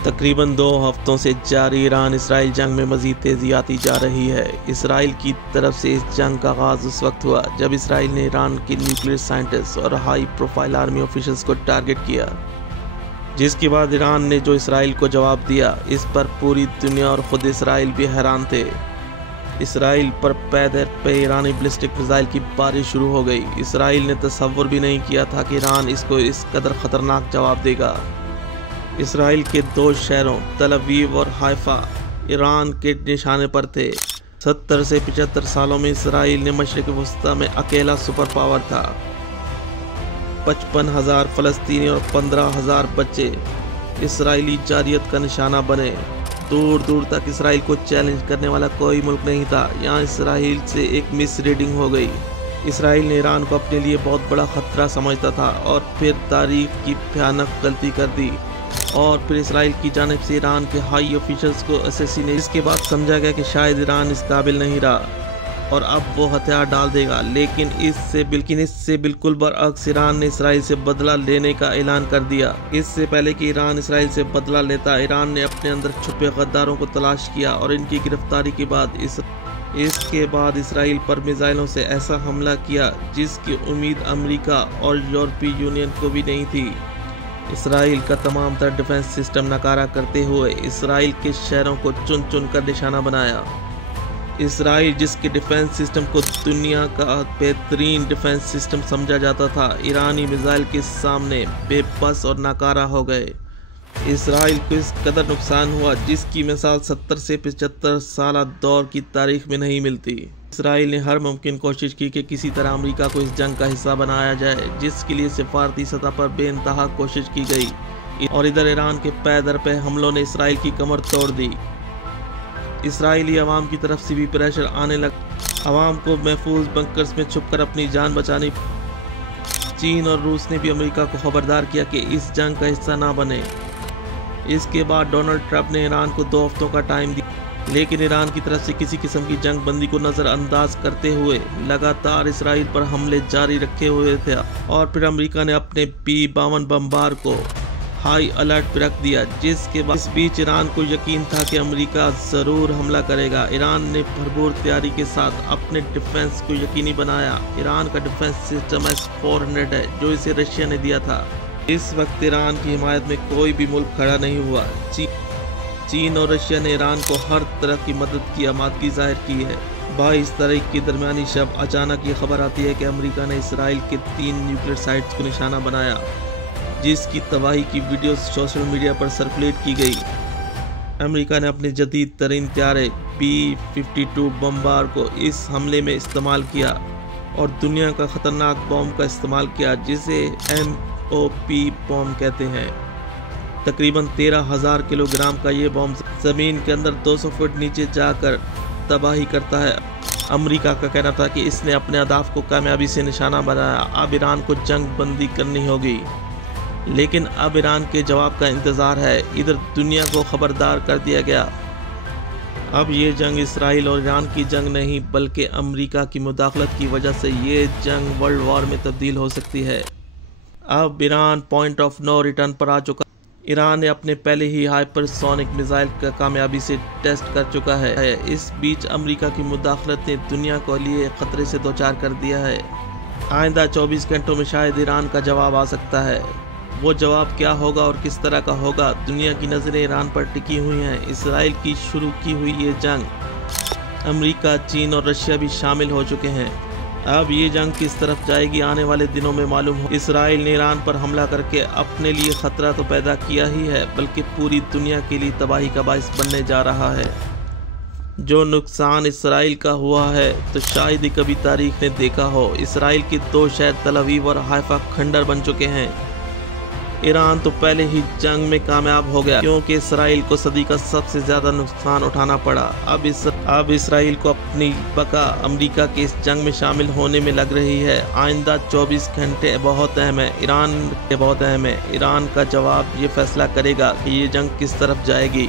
तकरीबन 2 हफ्तों से जारी ईरान इसराइल जंग में मज़ीद तेज़ी आती जा रही है। इसराइल की तरफ से इस जंग का आगाज़ उस वक्त हुआ जब इसराइल ने ईरान के न्यूक्लियर साइंटिस्ट और हाई प्रोफाइल आर्मी ऑफिशियल्स को टारगेट किया, जिसके बाद ईरान ने जो इसराइल को जवाब दिया, इस पर पूरी दुनिया और ख़ुद इसराइल भी हैरान थे। इसराइल पर पैदर पे ईरानी बैलिस्टिक मिसाइल की बारिश शुरू हो गई। इसराइल ने तसव्वुर भी नहीं किया था कि ईरान इसको इस कदर ख़तरनाक जवाब देगा। इसराइल के 2 शहरों तल अवीव और हाइफा ईरान के निशाने पर थे। 70 से 75 सालों में इसराइल ने मशरिक़ वस्ता में अकेला सुपर पावर था। 55,000 फ़लस्तीनी और 15,000 बच्चे इसराइली जारियत का निशाना बने। दूर दूर तक इसराइल को चैलेंज करने वाला कोई मुल्क नहीं था। यहाँ इसराइल से एक मिस रीडिंग हो गई। इसराइल ने ईरान को अपने लिए बहुत बड़ा खतरा समझता था और फिर तारीख की भयानक गलती कर दी और फिर इसराइल की जानिब से ईरान के हाई ऑफिशियल्स को असैसिनेट। इसके बाद समझा गया कि शायद ईरान इस काबिल नहीं रहा और अब वो हथियार डाल देगा, लेकिन इससे बिल्कुल बरअक्स ईरान ने इसराइल से बदला लेने का ऐलान कर दिया। इससे पहले कि ईरान इसराइल से बदला लेता, ईरान ने अपने अंदर छुपे गद्दारों को तलाश किया और इनकी गिरफ्तारी के बाद इसके बाद इसराइल पर मिसाइलों से ऐसा हमला किया जिसकी उम्मीद अमेरिका और यूरोपीय यूनियन को भी नहीं थी। इसराइल का तमाम तरह डिफेंस सिस्टम नकारा करते हुए इसराइल के शहरों को चुन चुन कर निशाना बनाया। इसराइल जिसके डिफेंस सिस्टम को दुनिया का बेहतरीन डिफेंस सिस्टम समझा जाता था, ईरानी मिसाइल के सामने बेबस और नाकारा हो गए। इसराइल को इस कदर नुकसान हुआ जिसकी मिसाल 70 से 75 साल दौर की तारीख में नहीं मिलती। इसराइल ने हर मुमकिन कोशिश की कि किसी तरह अमेरिका को इस जंग का हिस्सा बनाया जाए, जिसके लिए सिफारती सतह पर बेइंतहा कोशिश की गई और इधर ईरान के पैदर पे हमलों ने इसराइल की कमर तोड़ दी। इसराइली अवाम की तरफ से भी प्रेशर आने लगा। अवाम को महफूज बंकर्स में छुपकर अपनी जान बचानी। चीन और रूस ने भी अमेरिका को खबरदार किया कि इस जंग का हिस्सा ना बने। इसके बाद डोनाल्ड ट्रंप ने ईरान को 2 हफ्तों का टाइम दिया, लेकिन ईरान की तरफ से किसी किस्म की जंग बंदी को नज़रअंदाज करते हुए लगातार इसराइल पर हमले जारी रखे हुए थे और फिर अमेरिका ने अपने B-52 बमबार को हाई अलर्ट पर रख दिया, जिसके बाद इस बीच ईरान को यकीन था कि अमेरिका ज़रूर हमला करेगा। ईरान ने भरपूर तैयारी के साथ अपने डिफेंस को यकीनी बनाया। ईरान का डिफेंस सिस्टम S-400 है जो इसे रशिया ने दिया था। इस वक्त ईरान की हिमायत में कोई भी मुल्क खड़ा नहीं हुआ। चीन और रशिया ने ईरान को हर तरह की मदद की आमादगी जाहिर की है। 22 तारीख की दरमियानी शब अचानक ये खबर आती है कि अमेरिका ने इसराइल के 3 न्यूक्लियर साइट्स को निशाना बनाया, जिसकी तबाही की वीडियो सोशल मीडिया पर सर्कुलेट की गई। अमेरिका ने अपने जदीद तरीन त्यारे B-52 बमबार को इस हमले में इस्तेमाल किया और दुनिया का ख़तरनाक बम का इस्तेमाल किया, जिसे MOP बम कहते हैं। तकरीबन 13,000 किलोग्राम का ये बम ज़मीन के अंदर 200 फुट नीचे जाकर तबाही करता है। अमेरिका का कहना था कि इसने अपने अहदाफ को कामयाबी से निशाना बनाया। अब ईरान को जंग बंदी करनी होगी, लेकिन अब ईरान के जवाब का इंतज़ार है। इधर दुनिया को खबरदार कर दिया गया। अब ये जंग इसराइल और ईरान की जंग नहीं, बल्कि अमेरिका की मुदाखलत की वजह से ये जंग वर्ल्ड वॉर में तब्दील हो सकती है। अब Iran point of no return पर आ चुका। ईरान ने अपने पहले ही हाइपरसोनिक मिसाइल का कामयाबी से टेस्ट कर चुका है। इस बीच अमेरिका की मुदाखलत ने दुनिया को लिए खतरे से दोचार कर दिया है। आइंदा 24 घंटों में शायद ईरान का जवाब आ सकता है। वो जवाब क्या होगा और किस तरह का होगा, दुनिया की नज़रें ईरान पर टिकी हुई हैं। इसराइल की शुरू की हुई ये जंग अमेरिका, चीन और रशिया भी शामिल हो चुके हैं। अब ये जंग किस तरफ जाएगी आने वाले दिनों में मालूम हो। इसराइल ने ईरान पर हमला करके अपने लिए खतरा तो पैदा किया ही है, बल्कि पूरी दुनिया के लिए तबाही का बाइस बनने जा रहा है। जो नुकसान इसराइल का हुआ है तो शायद ही कभी तारीख ने देखा हो। इसराइल के 2 शहर तल अवीव और हाइफा खंडर बन चुके हैं। ईरान तो पहले ही जंग में कामयाब हो गया, क्योंकि इसराइल को सदी का सबसे ज्यादा नुकसान उठाना पड़ा। अब इसराइल को अपनी बका अमेरिका के इस जंग में शामिल होने में लग रही है। आइंदा 24 घंटे बहुत अहम है। ईरान का जवाब ये फैसला करेगा कि ये जंग किस तरफ जाएगी।